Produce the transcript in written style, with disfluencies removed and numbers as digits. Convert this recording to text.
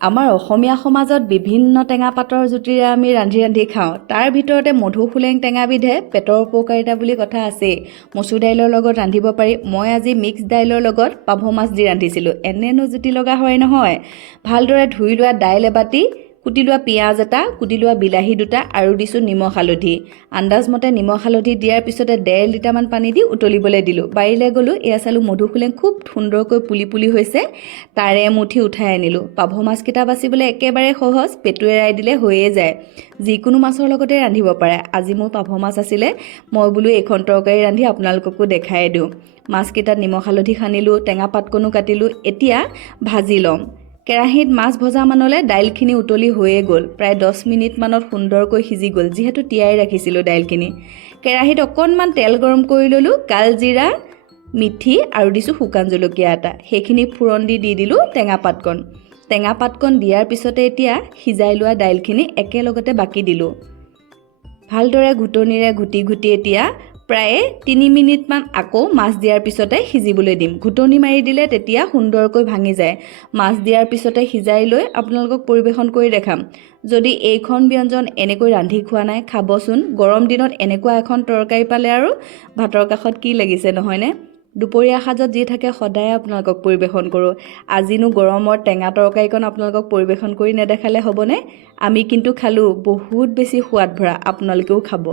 আমাৰ অসমীয়া সমাজত বিভিন্ন টেঙা পাতৰ জুতিৰে আমি ৰান্ধি ৰান্ধি খাওঁ। তাৰ ভিতৰতে মধুসোলেং টেঙাবিধে পেটৰ উপকাৰিতা বুলি কথা আছেই। মচুৰ দাইলৰ লগত ৰান্ধিব পাৰি। মই আজি মিক্স দাইলৰ লগত পাভ মাছ দি ৰান্ধিছিলোঁ। এনেনো জুতি লগা হয় নহয়। ভালদৰে ধুই লোৱা দাইল এবাতি, কুটি লোৱা পিঁয়াজ এটা, কুটি লোৱা বিলাহী দুটা আৰু দিছোঁ নিমখ হালধি। আন্দাজমতে নিমখ হালধি দিয়াৰ পিছতে 1.5 লিটাৰমান পানী দি উতলিবলৈ দিলোঁ। বাৰীলৈ গ'লোঁ, এয়া চালোঁ মধুসোলেং খুব সুন্দৰকৈ পুলি পুলি হৈছে। তাৰে এমুঠি উঠাই আনিলোঁ। পাভ মাছকেইটা বাচিবলৈ একেবাৰে সহজ, পেটু এৰাই দিলে হৈয়ে যায়। যিকোনো মাছৰ লগতে ৰান্ধিব পাৰে। আজি মোৰ পাভ মাছ আছিলে, মই বোলো এইখন তৰকাৰী ৰান্ধি আপোনালোককো দেখাই দিওঁ। মাছকেইটাত নিমখ হালধি সানিলোঁ, টেঙা পাতকণো কাটিলোঁ। এতিয়া ভাজি ল'ম। কেৰাহীত মাছ ভজা মানলৈ দাইলখিনি উতলি হৈয়ে গ'ল। প্ৰায় 10 মিনিটমানত সুন্দৰকৈ সিজি গ'ল, যিহেতু তিয়াই ৰাখিছিলোঁ দাইলখিনি। কেৰাহীত অকণমান তেল গৰম কৰি ল'লোঁ, কালজিৰা, মিঠি আৰু দিছোঁ শুকান জলকীয়া এটা। সেইখিনি ফোৰণ দি দিলোঁ টেঙা পাতকণ। টেঙা পাতকণ দিয়াৰ পিছতে এতিয়া সিজাই লোৱা দাইলখিনি একেলগতে বাকি দিলোঁ। ভালদৰে ঘুটনিৰে ঘুটি ঘুটি এতিয়া প্ৰায় 3 মিনিটমান আকৌ মাছ দিয়াৰ পিছতে সিজিবলৈ দিম। ঘুটনি মাৰি দিলে তেতিয়া সুন্দৰকৈ ভাঙি যায়। মাছ দিয়াৰ পিছতে সিজাই লৈ আপোনালোকক পৰিৱেশন কৰি দেখাম। যদি এইখন ব্যঞ্জন এনেকৈ ৰান্ধি খোৱা নাই, খাবচোন। গৰম দিনত এনেকুৱা এখন তৰকাৰী পালে আৰু ভাতৰ কাষত কি লাগিছে নহয়নে? দুপৰীয়া সাজত যি থাকে সদায় আপোনালোকক পৰিৱেশন কৰোঁ। আজিনো গৰমৰ টেঙা তৰকাৰীকণ আপোনালোকক পৰিৱেশন কৰি নেদেখালে হ'বনে? আমি কিন্তু খালোঁ, বহুত বেছি সোৱাদ ভৰা। আপোনালোকেও খাব।